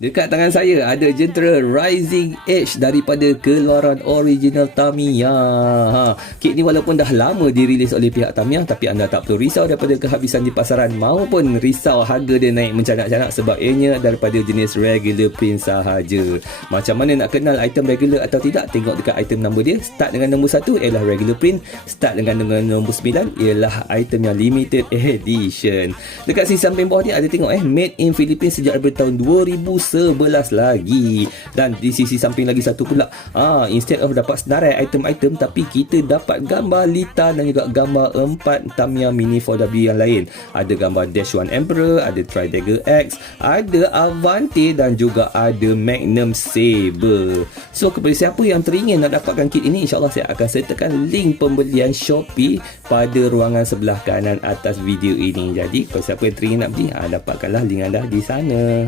Dekat tangan saya ada Jentera Rising Edge daripada keluaran original Tamiya. Kit ni walaupun dah lama dirilis oleh pihak Tamiya, tapi anda tak perlu risau daripada kehabisan di pasaran maupun risau harga dia naik mencanak-canak sebab ianya daripada jenis regular print sahaja. Macam mana nak kenal item regular atau tidak? Tengok dekat item number dia. Start dengan nombor 1 ialah regular print. Start dengan nombor 9 ialah item yang limited edition. Dekat sisi samping bawah ni ada tengok made in Philippines sejak daripada tahun 2011 lagi. Dan di sisi samping lagi satu pula, instead of dapat senarai item-item, tapi kita dapat gambar Lita dan juga gambar 4 Tamiya Mini 4W yang lain. Ada gambar Dash 1 Emperor, ada Tridagger X, ada Avante dan juga ada Magnum Saber. So kepada siapa yang teringin nak dapatkan kit ini, insyaAllah saya akan sertakan link pembelian Shopee pada ruangan sebelah kanan atas video ini. Jadi kalau siapa yang teringin nak beli, dapatkanlah link anda di sana.